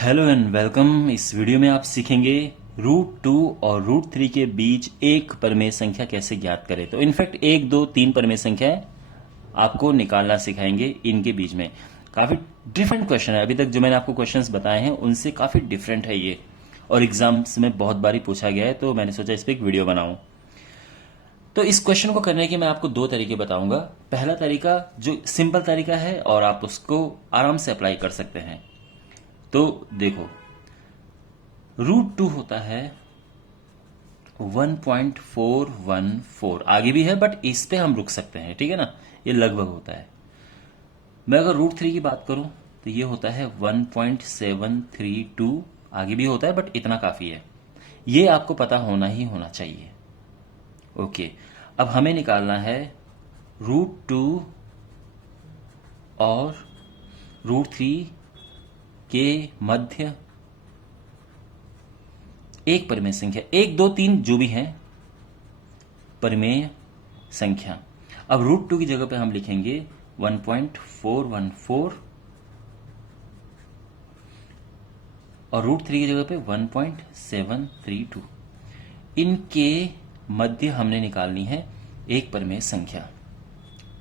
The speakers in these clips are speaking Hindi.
Hello and welcome. इस वीडियो में आप सीखेंगे रूट 2 और रूट 3 के बीच एक परिमेय संख्या कैसे ज्ञात करें। तो इनफैक्ट 1, 2, 3 परिमेय संख्याएं आपको निकालना सिखाएंगे इनके बीच में। काफ़ी डिफरेंट क्वेश्चन है, अभी तक जो मैंने आपको क्वेश्चंस बताए हैं उनसे काफ़ी डिफरेंट है ये, और एग्जाम्स में बहुत बारी पूछा गया है, तो मैंने सोचा इस पर एक वीडियो बनाऊं। तो इस क्वेश्चन को करने के मैं आपको दो तरीके बताऊंगा। पहला तरीका जो सिंपल तरीका है और आप उसको आराम से अप्लाई कर सकते हैं। तो देखो, रूट 2 होता है 1.414। आगे भी है बट इस पे हम रुक सकते हैं, ठीक है ना, ये लगभग होता है। मैं अगर रूट 3 की बात करूं तो ये होता है 1.732। आगे भी होता है बट इतना काफी है, ये आपको पता होना ही होना चाहिए। ओके, अब हमें निकालना है रूट 2 और रूट 3 के मध्य एक परिमेय संख्या, 1, 2, 3 जो भी है परिमेय संख्या। अब रूट 2 की जगह पे हम लिखेंगे 1.414 और रूट 3 की जगह पे 1.732। इनके मध्य हमने निकालनी है एक परिमेय संख्या।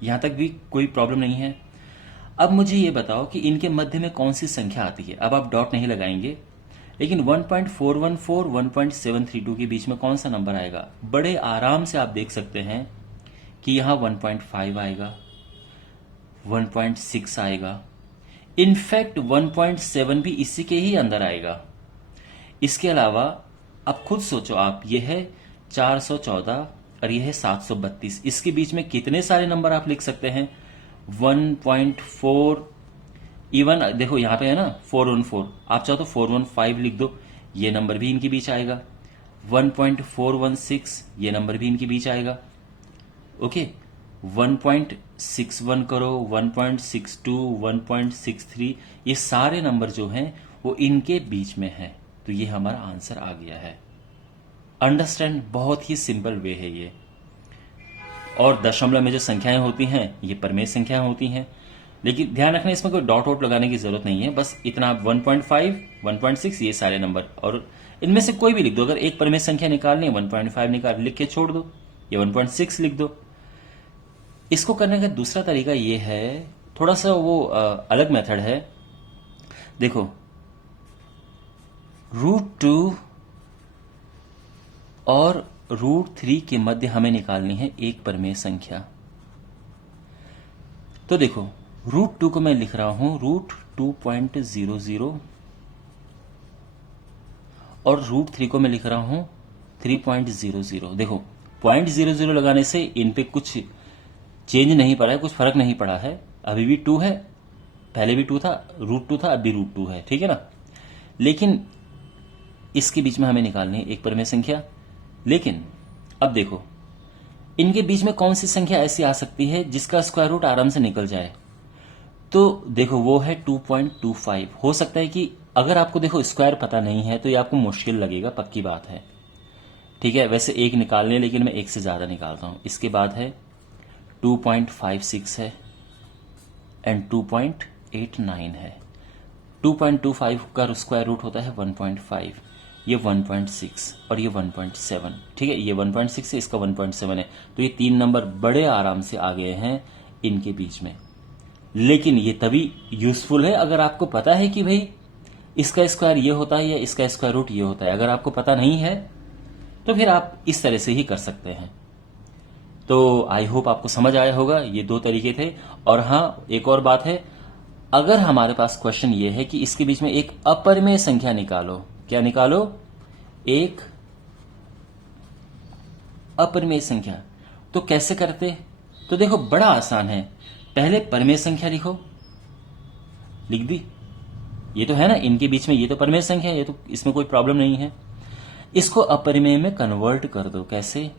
यहां तक भी कोई प्रॉब्लम नहीं है। अब मुझे ये बताओ कि इनके मध्य में कौन सी संख्या आती है। अब आप डॉट नहीं लगाएंगे, लेकिन 1.414 1.732 के बीच में कौन सा नंबर आएगा। बड़े आराम से आप देख सकते हैं कि यहां 1.5 आएगा, 1.6 आएगा, इनफैक्ट 1.7 भी इसी के ही अंदर आएगा। इसके अलावा अब खुद सोचो आप, यह है 414 और यह है 732। इसके बीच में कितने सारे नंबर आप लिख सकते हैं। 1.4, इवन देखो यहां पे है ना 414, आप चाहो तो 415 लिख दो, ये नंबर भी इनके बीच आएगा। 1.416 ये नंबर भी इनके बीच आएगा। ओके, 1.61 करो, 1.62, 1.63, ये सारे नंबर जो हैं वो इनके बीच में हैं। तो ये हमारा आंसर आ गया है। अंडरस्टैंड, बहुत ही सिंपल वे है ये। और दशमलव में जो संख्याएं होती हैं ये परिमेय संख्याएं होती हैं, लेकिन ध्यान रखना इसमें कोई डॉट वॉट लगाने की जरूरत नहीं है। बस इतना 1.5, 1.6 ये सारे नंबर, और इनमें से कोई भी लिख दो। अगर एक परिमेय संख्या निकालनी है 1.5 निकाल लिख के छोड़ दो, या 1.6 लिख दो। इसको करने का दूसरा तरीका ये है, थोड़ा सा वो अलग मेथड है। देखो, रूट 2 और रूट 3 के मध्य हमें निकालनी है एक परिमेय संख्या। तो देखो, रूट 2 को मैं लिख रहा हूं रूट 2.00 और रूट 3 को मैं लिख रहा हूं 3.00। देखो, 0.00 लगाने से इन पे कुछ चेंज नहीं पड़ा है, कुछ फर्क नहीं पड़ा है। अभी भी 2 है, पहले भी 2 था, रूट 2 था, अभी रूट 2 है, ठीक है ना। लेकिन इसके बीच में हमें निकालनी है एक परिमेय संख्या। लेकिन अब देखो, इनके बीच में कौन सी संख्या ऐसी आ सकती है जिसका स्क्वायर रूट आराम से निकल जाए। तो देखो, वो है 2.25। हो सकता है कि अगर आपको देखो स्क्वायर पता नहीं है तो ये आपको मुश्किल लगेगा, पक्की बात है, ठीक है। वैसे एक निकालने, लेकिन मैं एक से ज्यादा निकालता हूं। इसके बाद है 2.56 है एंड 2.89 है। 2.25 का स्क्वायर रूट होता है 1.5, ये 1.6 और ये 1.7, ठीक है। ये 1.6 है, इसका 1.7 है। तो ये तीन नंबर बड़े आराम से आ गए हैं इनके बीच में। लेकिन ये तभी यूजफुल है अगर आपको पता है कि भाई इसका स्क्वायर ये होता है या इसका स्क्वायर रूट ये होता है। अगर आपको पता नहीं है तो फिर आप इस तरह से ही कर सकते हैं। तो आई होप आपको समझ आया होगा। ये दो तरीके थे। और हाँ, एक और बात है, अगर हमारे पास क्वेश्चन ये है कि इसके बीच में एक अपरिमेय संख्या निकालो, क्या निकालो, एक अपरिमेय संख्या, तो कैसे करते। तो देखो, बड़ा आसान है। पहले परिमेय संख्या लिखो, लिख दी, ये तो है ना इनके बीच में, ये तो परिमेय संख्या है, ये तो इसमें कोई प्रॉब्लम नहीं है। इसको अपरिमेय में कन्वर्ट कर दो। कैसे,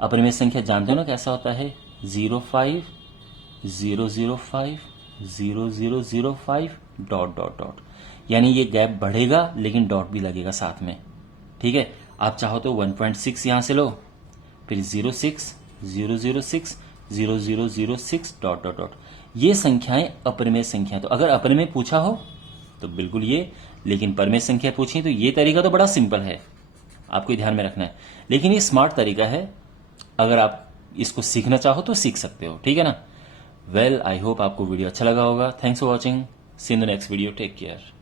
अपरिमेय संख्या जानते हो ना कैसा होता है, 05 005 0005 डॉट डॉट डॉट, यानी ये गैप बढ़ेगा लेकिन डॉट भी लगेगा साथ में, ठीक है। आप चाहो तो 1.6 यहां से लो, फिर 06 006 0006 डॉट डॉट डॉट। ये संख्याएं अपरिमेय संख्या। तो अगर अपरिमेय पूछा हो तो बिल्कुल ये, लेकिन परमेय संख्या पूछी तो ये तरीका तो बड़ा सिंपल है, आपको ये ध्यान में रखना है। लेकिन ये स्मार्ट तरीका है, अगर आप इसको सीखना चाहो तो सीख सकते हो, ठीक है ना। वेल, आई होप आपको वीडियो अच्छा लगा होगा। Thanks for watching, see in the next video, take care.